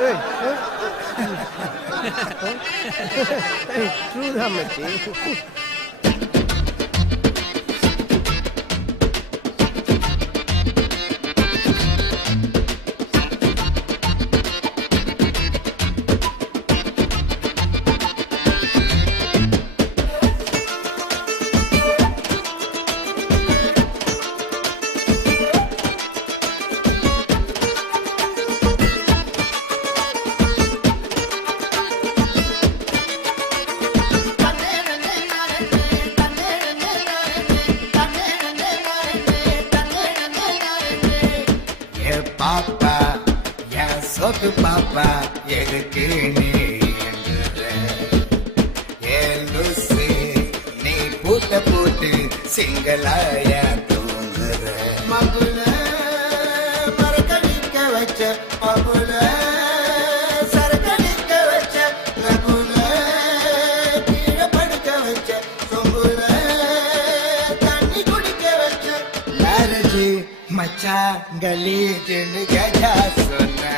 true தான் மச்சி. பாப்பா என் சொத்து பாப்பா எதுக்கு நீ லூசு நீ பூட்ட பூட்டு சிங்களாய தூங்குற மகுல மரக்கடிக்க வச்ச மகுல சரக்கடிக்க வச்ச ரகுல கீழே படுக்க வச்ச சொங்குல தண்ணி குடிக்க வச்ச லாரஜி மச்சா கலீஜுன்னு கஜா சொன்னா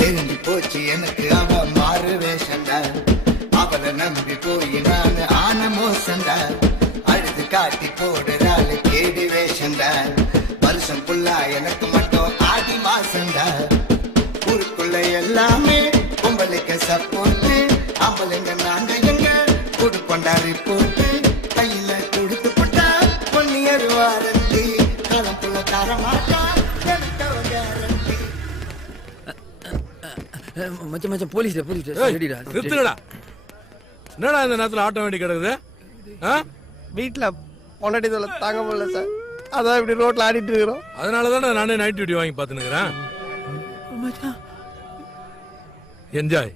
தெரிஞ்சு போச்சு எனக்கு அவ மாறு வேஷண்டா அவளை நம்பி போய் நான் ஆன மோசண்டா அழுது காட்டி போடுறாள் கேடி வேஷண்டா வருஷம் புல்லா எனக்கு மட்டும் ஆடி மாசண்டா ஊருக்குள்ள எல்லாமே பொம்பளைக்கு சப்போர்ட்டு அவளுங்க நாங்க எங்க கூடு கொண்டாடி போட்டு கையில கொடுத்து போட்டா பொன்னியர் வாரண்டி காலம் புள்ள தர மாட்டா மச்சான் மச்சான் போலீஸ் ரெடிடா. நிறுத்துங்கடா. என்னடா இந்த நேரத்துல ஆட்ட வேண்டி கிடக்குது? வீட்டுல பொண்டாட்டி தொல்லை தாங்க முடியல சார், அதான் இப்படி ரோட்ல ஆடிட்டு இருக்கிறோம். அதனாலதான் நானே நைட் டியூட்டி வாங்கி பாத்துனுக்கிறேன். என்ஜாய்.